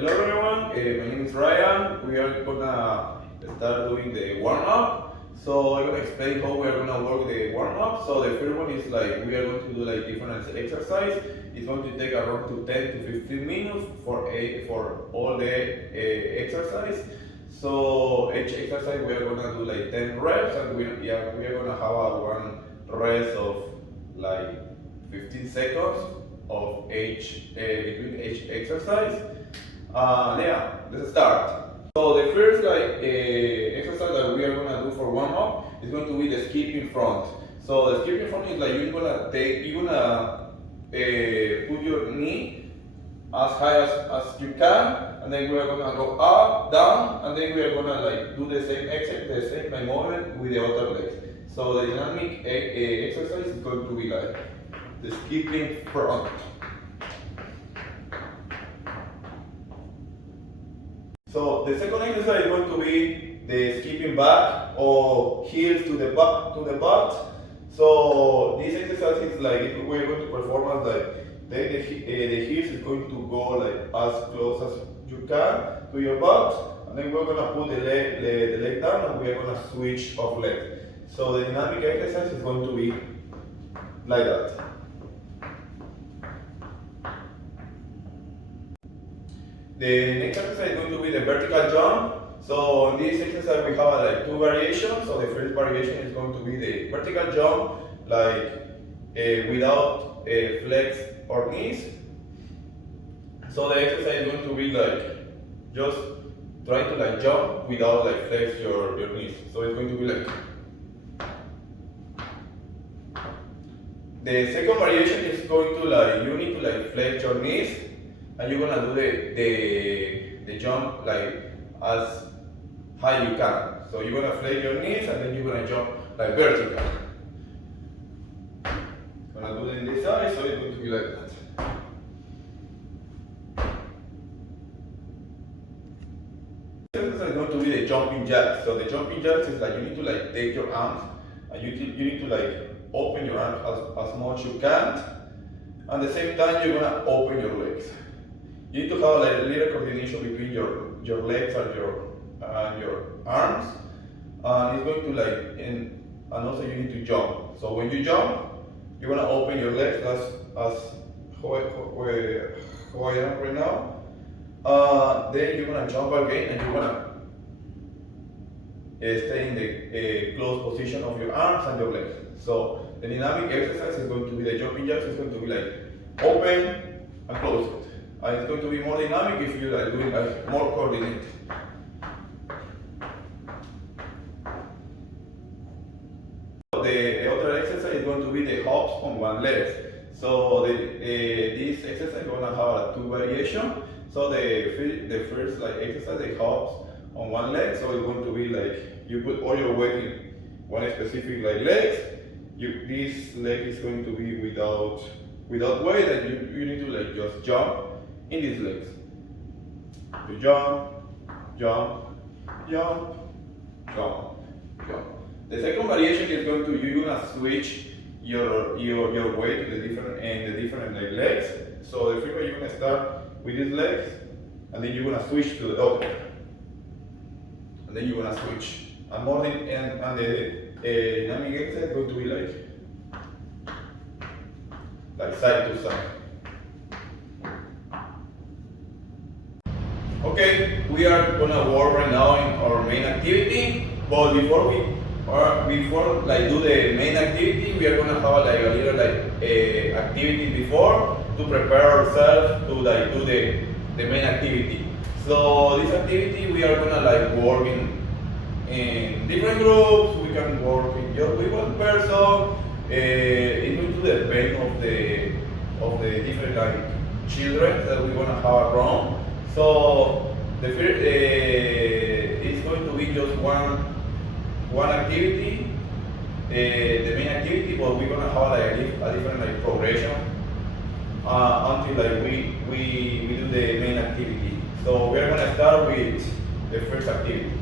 Hello everyone, my name is Ryan. We are gonna start doing the warm up. So I'm gonna explain how we are gonna work the warm up. So the first one is like we are going to do like different exercise. It's going to take around to 10 to 15 minutes for all the exercise. So each exercise we are gonna do like 10 reps, and we are gonna have one rest of like 15 seconds of each between each exercise. Let's start. So the first exercise that we are gonna do for warm up is going to be the skip in front. So the skip in front is like you're gonna put your knee as high as you can, and then we are gonna go up, down, and then we are gonna like do the same movement with the other legs. So the dynamic exercise is going to be like the skipping front. So the second exercise is going to be the skipping back or heels to the butt. So this exercise is like we're going to perform as like the heels is going to go like as close as you can to your butt, and then we're gonna put the leg down, and we're gonna switch of legs. So the dynamic exercise is going to be like that. The next exercise is going to be the vertical jump. So in this exercise we have like two variations. So the first variation is going to be the vertical jump, like without flex or knees. So the exercise is going to be like just try to like jump without like flex your knees. So it's going to be like. The second variation is going to like you need to like flex your knees, and you're gonna do the jump like as high you can. So you're gonna flex your knees, and then you're gonna jump like vertical. Gonna do it in this side, so it's going to be like that. This exercise is going to be the jumping jacks. So the jumping jacks is like you need to like take your arms, and you need to like open your arms as much you can. At the same time, you're gonna open your legs. You need to have like a little coordination between your legs and your arms, and it's going to like and also you need to jump. So when you jump, you're gonna open your legs as how I am right now. Then you're gonna jump again, and you're gonna stay in the closed position of your arms and your legs. So the dynamic exercise is going to be the jumping jacks. Is going to be like open and close it. And it's going to be more dynamic if you are doing like more coordinated. The other exercise is going to be the hops on one leg. So this exercise is going to have two variations. So the first like exercise, the hops on one leg. So it's going to be like you put all your weight in one specific like legs. This leg is going to be without weight, and you need to like just jump in these legs. You jump, jump, jump, jump, jump. The second variation is going to you're gonna switch your weight to the different like, legs. So the first one you're gonna start with these legs, and then you're gonna switch to the other, and then you're gonna switch. And more than and the dynamic exercise is going to be like side to side. Okay, we are gonna work right now in our main activity, but before like do the main activity, we are gonna have like a little like activity before to prepare ourselves to like do the main activity. So this activity we are gonna like work in different groups. We can work with one person. It will depend of the different like children that we wanna have around. So the first is going to be just one activity, the main activity, but we're gonna have like a different like progression until like we do the main activity. So we're gonna start with the first activity.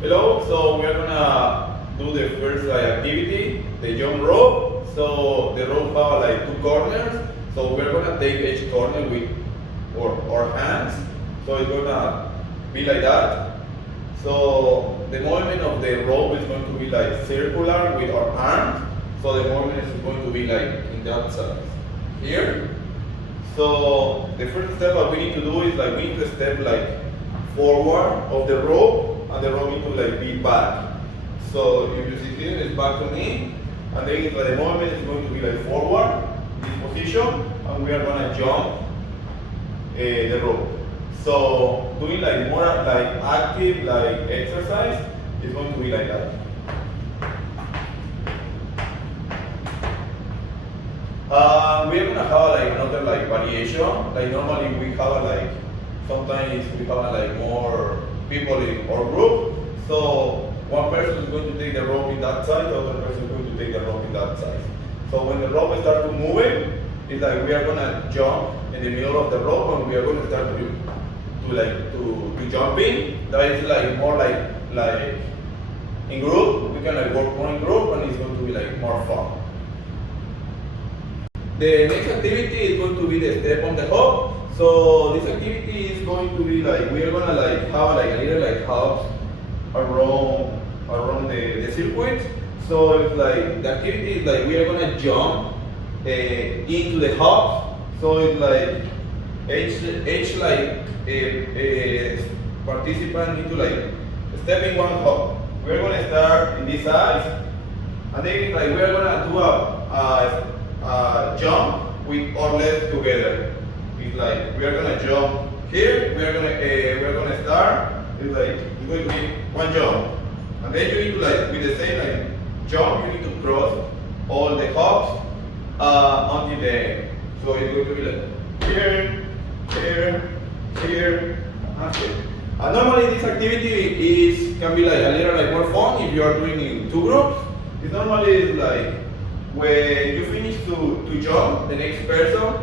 Hello, so we're gonna do the first activity, the jump rope. So the rope have like two corners. So we're gonna take each corner with our hands. So it's gonna be like that. So the movement of the rope is going to be like circular with our arms. So the movement is going to be like in that side here. So the first step that we need to do is like we need to step like forward of the rope, and the rope need to like be back. So if you see here, it's back to me, and then it's like the movement is going to be like forward, this position, and we are gonna jump the rope. So doing like more like active like exercise is going to be like that. We are gonna have like another like variation. Like normally we have like sometimes we have like more people in our group. So one person is going to take the rope in that side, the other person is going to take the rope in that side. So when the rope starts to moving, it's like we are gonna jump in the middle of the rope, and we are gonna start to jumping. That is like more like in group. We can like work more in group, and it's going to be like more fun. The next activity is going to be the step on the hop. So this activity is going to be like we are gonna like have like a little like hops around the circuit. So it's like the activity is like we are gonna jump into the hop. So it's like each like participant need to like step in one hop. We're gonna start in this side, and then like we are gonna do a jump with our legs together. It's like we are gonna jump here. We are gonna start. It's like it's going to be one jump, and then you need to like with the same like jump. You need to cross all the hops until the end. So it's going to be like here, here, here, and here. And normally this activity can be like a little like more fun if you are doing it in two groups. It's normally like when you finish to jump, the next person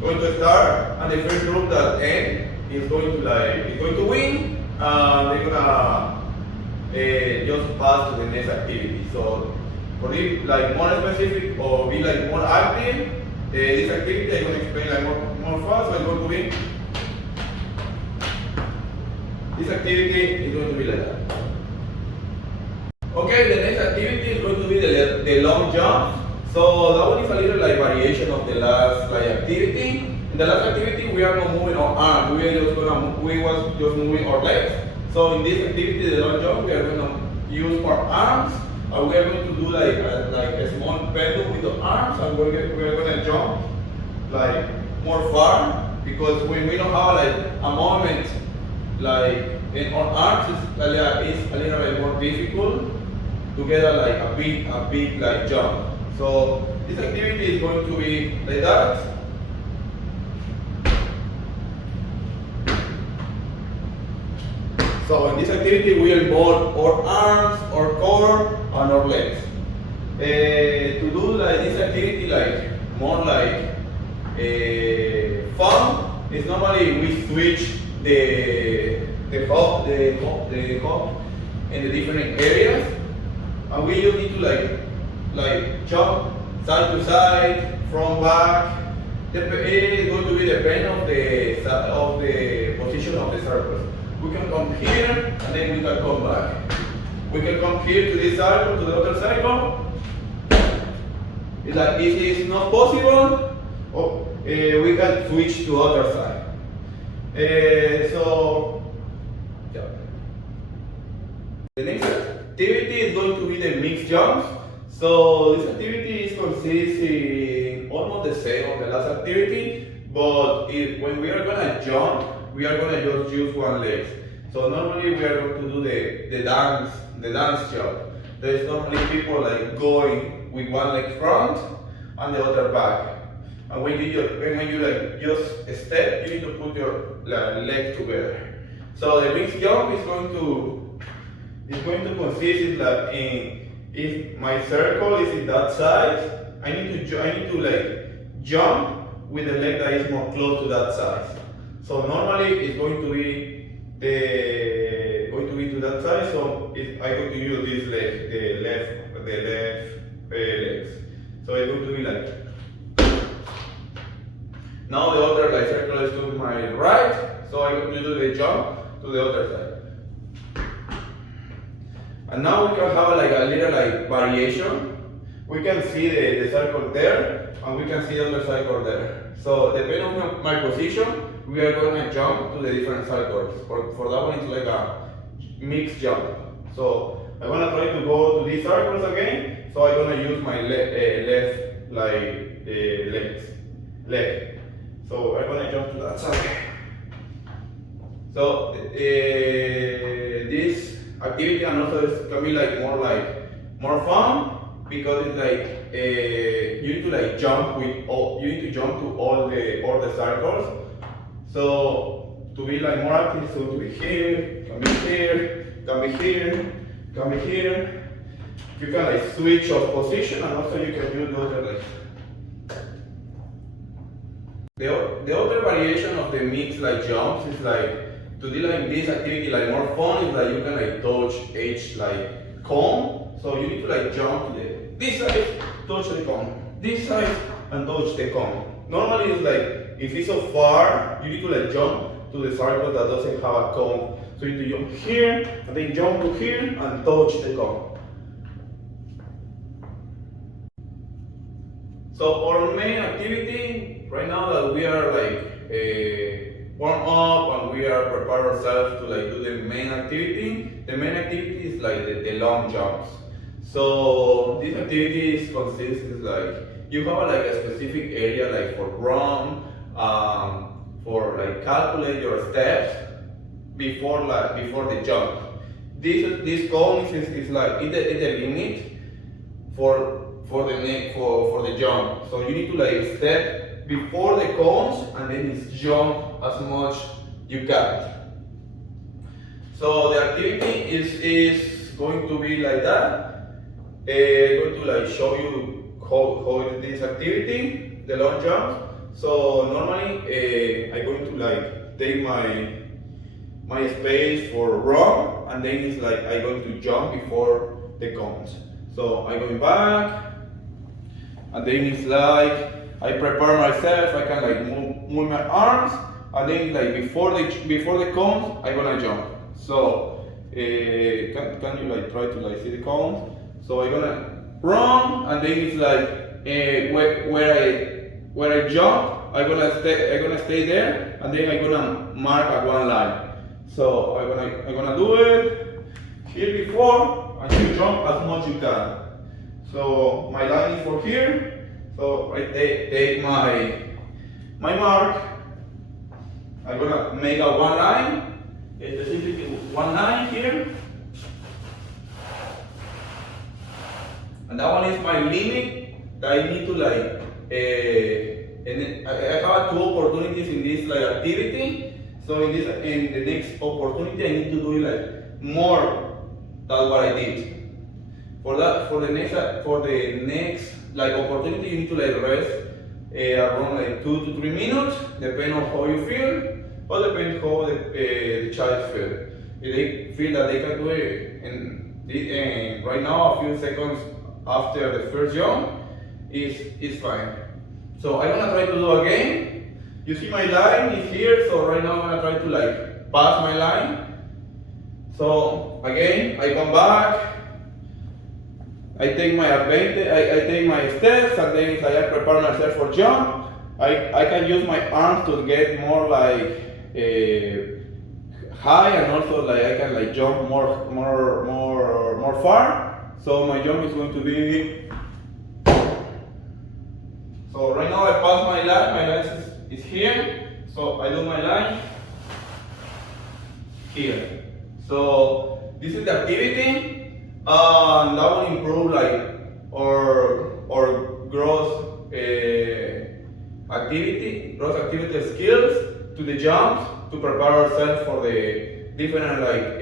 going to start, and the first group that end is going to win, and they're gonna just pass to the next activity. So for be like more specific or be like more active, this activity I'm gonna explain like more fast. So I'm going to be this activity is going to be like that. Okay, the next activity is going to be the long jump. So that one is a little like variation of the last like activity. In the last activity, we are not moving our arms. We was just moving our legs. So in this activity, the long jump, we are going to use our arms, and we are going to do like a small pedal with the arms, and we are going to jump like more far, because when we don't have like a moment like in our arms, it's a little bit more difficult to get like a big like jump. So this activity is going to be like that. So in this activity we involve our arms, our core, and our legs. To do like this activity like more like fun, is normally we switch the hop in the different areas, and we just need to like jump side to side, front, back. It is going to be depend of the position of the circle. We can come here, and then we can come back. We can come here to this circle, to the other circle. It's like if it's not possible, we can switch to other side. So yeah. The next activity is going to be the mixed jumps. So this activity is consisting almost the same of the last activity, but when we are gonna jump, we are gonna just use one leg. So normally we are going to do the dance jump. There's normally people like going with one leg front and the other back. And when you like just step, you need to put your legs together. So the mixed jump is going to consist if my circle is in that side, I need to like jump with the leg that is more close to that side. So normally it's going to be to that side. So I'm going to use this leg, the left legs. So it's going to be like. Now the other like circle is to my right. so I'm going to do the jump to the other side. And now we can have like a little like variation. We can see the circle there, and we can see the other circle there. So depending on my position, we are going to jump to the different circles. For that one, it's like a mixed jump. So I'm going to try to go to these circles again. So I'm going to use my left leg. So I'm going to jump to that side. So this activity and also can be like more fun, because it's like you need to like jump to all the circles. So to be like more active, so to be here, can be here, can be here, can be here. You can like switch of position, and also you can use the other leg. The other variation of the mix like jumps is like, to do like this activity like more fun, is like you can like touch each like cone. So you need to like jump to this side, touch the cone, this side, and touch the cone. Normally it's like, if it's so far, you need to like jump to the circle that doesn't have a cone. So you need to jump here, and then jump to here, and touch the cone. So our main activity right now that we are like warm up and we are prepare ourselves to like do the main activity. The main activity is like the long jumps. So this activity consists like, you have like a specific area like for run, for like calculate your steps before the jump. This cone is like in the limit for the jump. So you need to like step before the cones, and then it's jump as much you can. So the activity is going to be like that. Going to like show you how is this activity, the long jump. So normally I'm going to like take my space for run, and then it's like I'm going to jump before the cones. So I'm going back, and then it's like I prepare myself. I can like move my arms, and then like before the cones, I'm gonna jump. So can you like try to like see the cones? So I'm gonna run, and then it's like where I jump, I'm gonna stay there, and then I'm gonna mark at one line. So I'm gonna do it here before, and you jump as much you can. So my line is for here. So I take my mark. I'm gonna make a one line, specifically one line here. And that one is my limit that I need to like, and I have two opportunities in this like activity. So in the next opportunity, I need to do like more than what I did. For the next like opportunity, you need to like rest around like 2 to 3 minutes, depending on how you feel, or depending how the child feel. If they feel that they can do it, and right now a few seconds after the first jump is fine. So I'm gonna try to do again. You see my line is here, so right now I'm gonna try to like pass my line. So again, I come back. I take my advantage, I take my steps, and then I prepare myself for jump. I can use my arms to get more like high, and also like I can like jump more far. So my jump is going to be. So right now I pass my line. My line is here. So I do my line here. So this is the activity. That will improve like our gross activity skills to the jumps, to prepare ourselves for the different like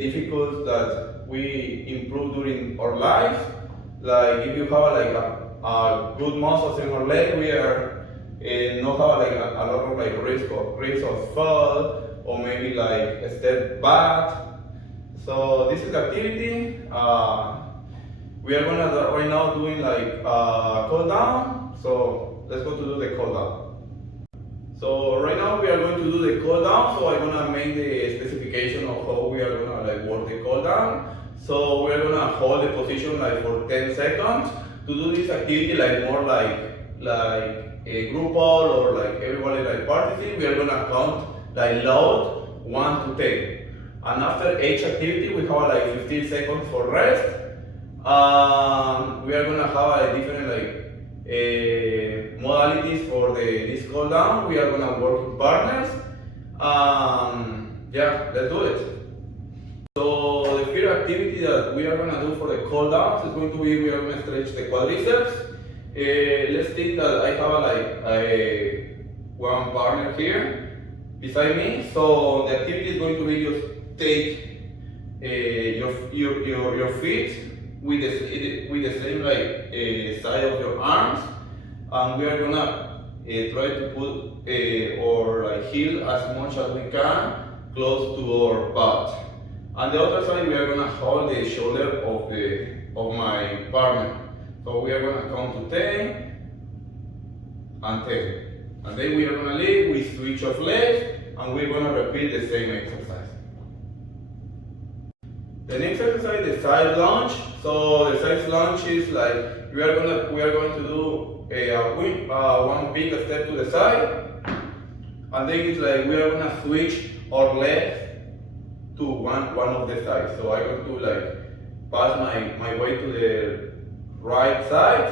difficulties that we improve during our lives. Like if you have like a good muscles in our leg, we are not have like a lot of like risk of fall, or maybe like a step back. So this is the activity. We are gonna right now doing like cool down. So let's go to do the cool down. So right now we are going to do the cool down. So I'm gonna make the specification of how we are gonna like work the cool down. So we're gonna hold the position like for 10 seconds. To do this activity like more like a group all or like everybody like practicing, we are gonna count like loud 1 to 10. And after each activity we have like 15 seconds for rest. We are gonna have a different like modalities for this cool down. We are gonna work in partners. Yeah, let's do it. So the first activity that we are gonna do for the cool down is going to be we are gonna stretch the quadriceps. Let's think that I have a one partner here beside me. So the activity is going to be just take your feet with the same like side of your arms, and we are gonna try to put our like heel as much as we can close to our butt. And the other side we are gonna hold the shoulder of my partner. So we are gonna count to 10 and 10. And then we are gonna leave, we switch off legs, and we're gonna repeat the same exercise. The next exercise is the side lunge. So the side lunge is like we are going to do one big step to the side, and then it's like we are gonna switch our legs to one of the sides. So I'm going to like pass my way to the right side,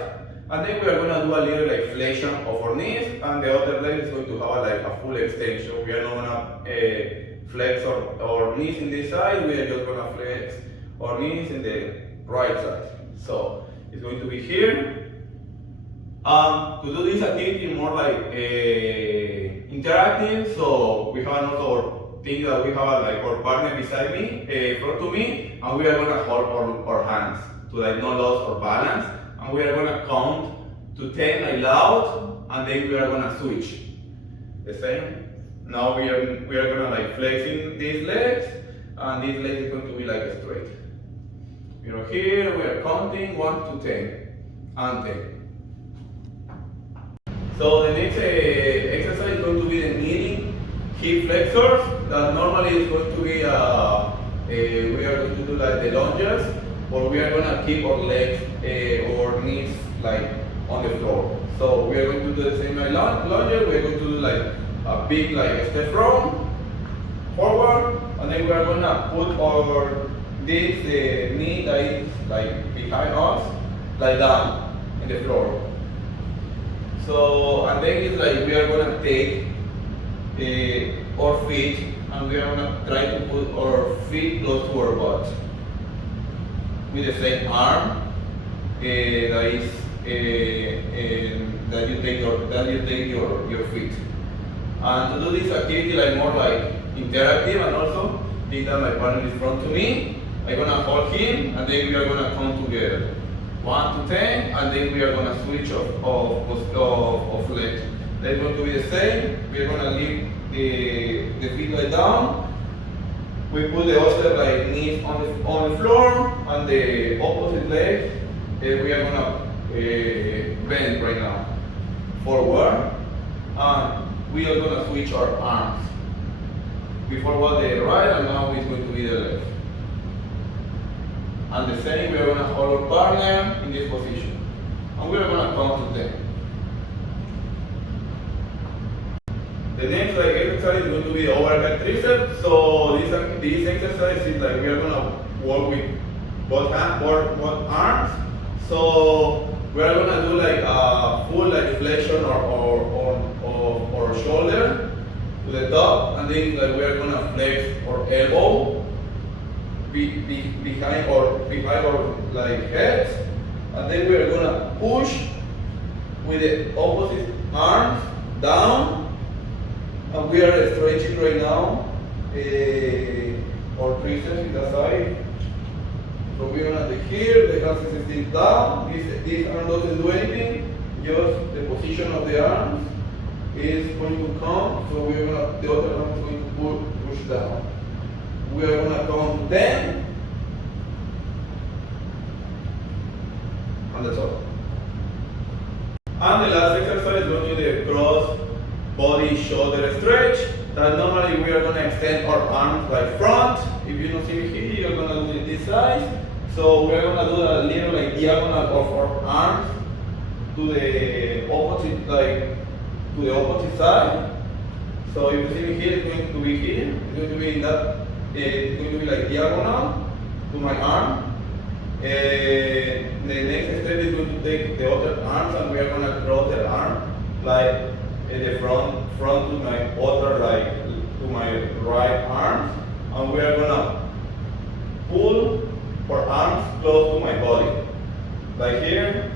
and then we are gonna do a little like flexion of our knees, and the other leg is going to have like a full extension. We are not gonna flex our knees in this side, we are just gonna flex our knees in the right side. So it's going to be here. To do this activity more like interactive, so we have also thing that we have like our partner beside me, front to me, and we are gonna hold our hands to like not lose our balance, and we are gonna count to 10 like loud, and then we are gonna switch. The same. Now we are gonna like flexing these legs, and these legs is going to be like straight. You know, here we are counting 1 to 10 and 10. So the next exercise is going to be the kneeling hip flexors. That normally is going to be we are going to do like the lunges, or we are gonna keep our legs or knees like on the floor. So we are going to do the same like lunges. We are going to do like a big like step forward, and then we are gonna put our this knee that is like behind us, like down in the floor. So and then it's like we are gonna take our feet, and we are gonna try to put our feet close to our butt with the same arm that is that you take your feet. And to do this activity like more like interactive, and also think that my partner is front to me, I'm gonna hold him, and then we are gonna count together 1 to 10, and then we are gonna switch of legs. That's going to be the same. We are gonna leave the feet like down. We put the other like knees on the floor, and the opposite leg we are gonna bend right now forward, and we are going to switch our arms. Before was the right, and now it's going to be the left. And the same, we are going to hold our partner in this position, and we are going to count to 10. The next like exercise is going to be the overhead triceps. So this exercise is like we are going to work with both arms. So we are going to do like a full like flexion of our shoulder to the top, and then like we are going to flex our elbow behind our like head, and then we are going to push with the opposite arms down, and we are stretching right now our triceps in the side. So we're gonna take here, the hands is still down, this arm doesn't do anything, just the position of the arms is going to come, so the other arm is going to push down. We are gonna count 10, and that's all. And the last exercise is going to be the cross body shoulder stretch. That normally we are gonna extend our arms like front. If you don't see me here, you're gonna do it this side. So we're gonna do a little like diagonal of our arms to the opposite, like to the opposite side. So if you see me here, it's going to be here. It's going to be in that. It's going to be like diagonal to my arm. The next step is going to take the other arms and we are going to cross the arm like in the front to my other, like to my right arm, and we are going to pull our arms close to my body, like here.